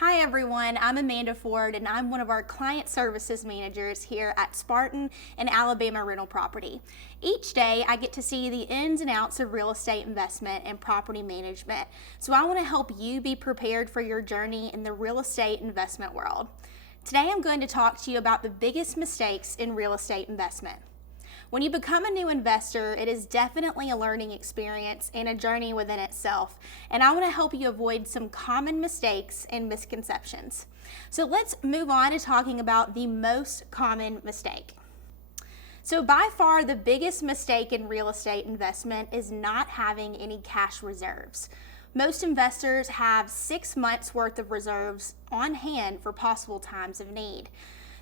Hi everyone, I'm Amanda Ford and I'm one of our client services managers here at Spartan and Alabama Rental Property. Each day I get to see the ins and outs of real estate investment and property management, so I want to help you be prepared for your journey in the real estate investment world. Today I'm going to talk to you about the biggest mistakes in real estate investment. When you become a new investor, it is definitely a learning experience and a journey within itself, and I want to help you avoid some common mistakes and misconceptions. So let's move on to talking about the most common mistake. So by far the biggest mistake in real estate investment is not having any cash reserves. Most investors have 6 months worth of reserves on hand for possible times of need.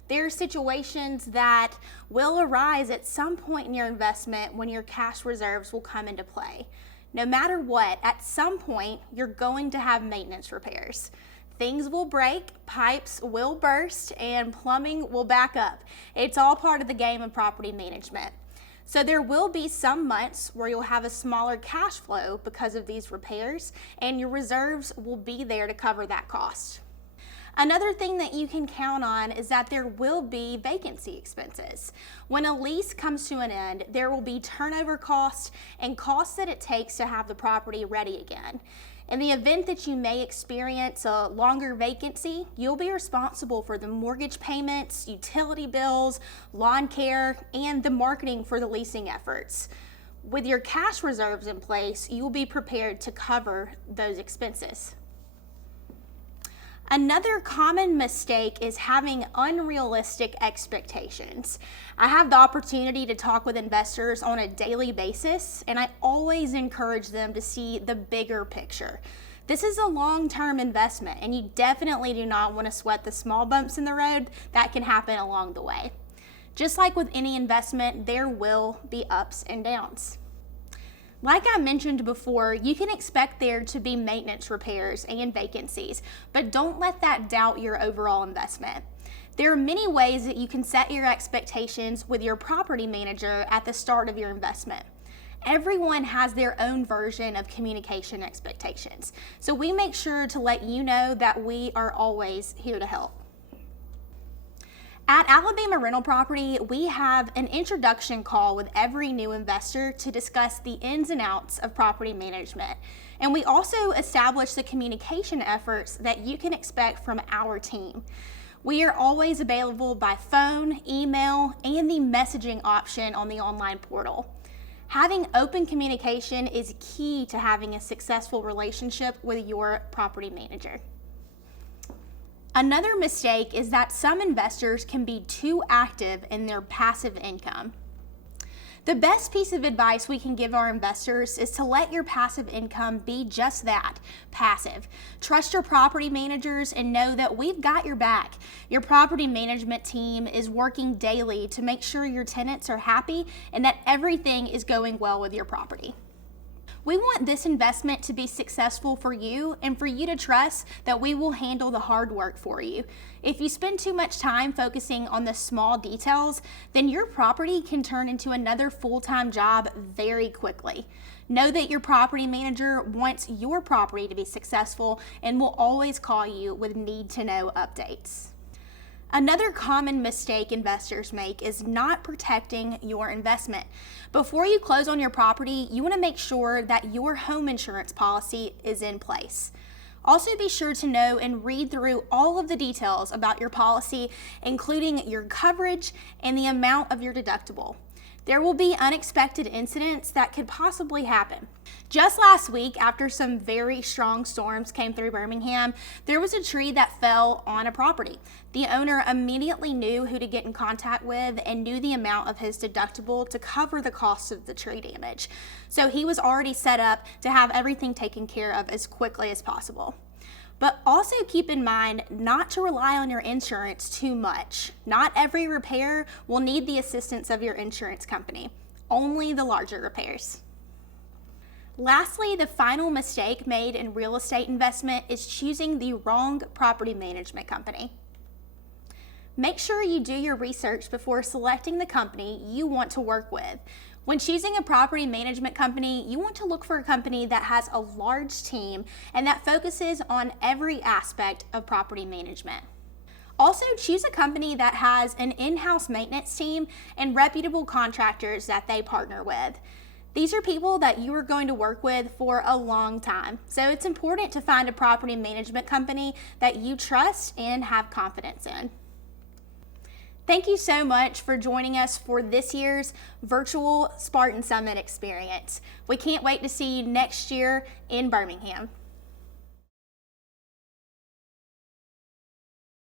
There are situations that will arise at some point in your investment when your cash reserves will come into play. No matter what, at some point, you're going to have maintenance repairs. Things will break, pipes will burst, and plumbing will back up. It's all part of the game of property management. So there will be some months where you'll have a smaller cash flow because of these repairs, and your reserves will be there to cover that cost. Another thing that you can count on is that there will be vacancy expenses. When a lease comes to an end, there will be turnover costs and costs that it takes to have the property ready again. In the event that you may experience a longer vacancy, you'll be responsible for the mortgage payments, utility bills, lawn care, and the marketing for the leasing efforts. With your cash reserves in place, you'll be prepared to cover those expenses. Another common mistake is having unrealistic expectations. I have the opportunity to talk with investors on a daily basis, and I always encourage them to see the bigger picture. This is a long-term investment, and you definitely do not want to sweat the small bumps in the road that can happen along the way. Just like with any investment, there will be ups and downs. Like I mentioned before, you can expect there to be maintenance repairs and vacancies, but don't let that doubt your overall investment. There are many ways that you can set your expectations with your property manager at the start of your investment. Everyone has their own version of communication expectations, so we make sure to let you know that we are always here to help. At Alabama Rental Property, we have an introduction call with every new investor to discuss the ins and outs of property management. And we also establish the communication efforts that you can expect from our team. We are always available by phone, email, and the messaging option on the online portal. Having open communication is key to having a successful relationship with your property manager. Another mistake is that some investors can be too active in their passive income. The best piece of advice we can give our investors is to let your passive income be just that, passive. Trust your property managers and know that we've got your back. Your property management team is working daily to make sure your tenants are happy and that everything is going well with your property. We want this investment to be successful for you and for you to trust that we will handle the hard work for you. If you spend too much time focusing on the small details, then your property can turn into another full-time job very quickly. Know that your property manager wants your property to be successful and will always call you with need-to-know updates. Another common mistake investors make is not protecting your investment. Before you close on your property, you want to make sure that your home insurance policy is in place. Also be sure to know and read through all of the details about your policy, including your coverage and the amount of your deductible. There will be unexpected incidents that could possibly happen. Just last week, after some very strong storms came through Birmingham, there was a tree that fell on a property. The owner immediately knew who to get in contact with and knew the amount of his deductible to cover the cost of the tree damage. So he was already set up to have everything taken care of as quickly as possible. But also keep in mind not to rely on your insurance too much. Not every repair will need the assistance of your insurance company, only the larger repairs. Lastly, the final mistake made in real estate investment is choosing the wrong property management company. Make sure you do your research before selecting the company you want to work with. When choosing a property management company, you want to look for a company that has a large team and that focuses on every aspect of property management. Also, choose a company that has an in-house maintenance team and reputable contractors that they partner with. These are people that you are going to work with for a long time. So it's important to find a property management company that you trust and have confidence in. Thank you so much for joining us for this year's virtual Spartan Summit experience. We can't wait to see you next year in Birmingham.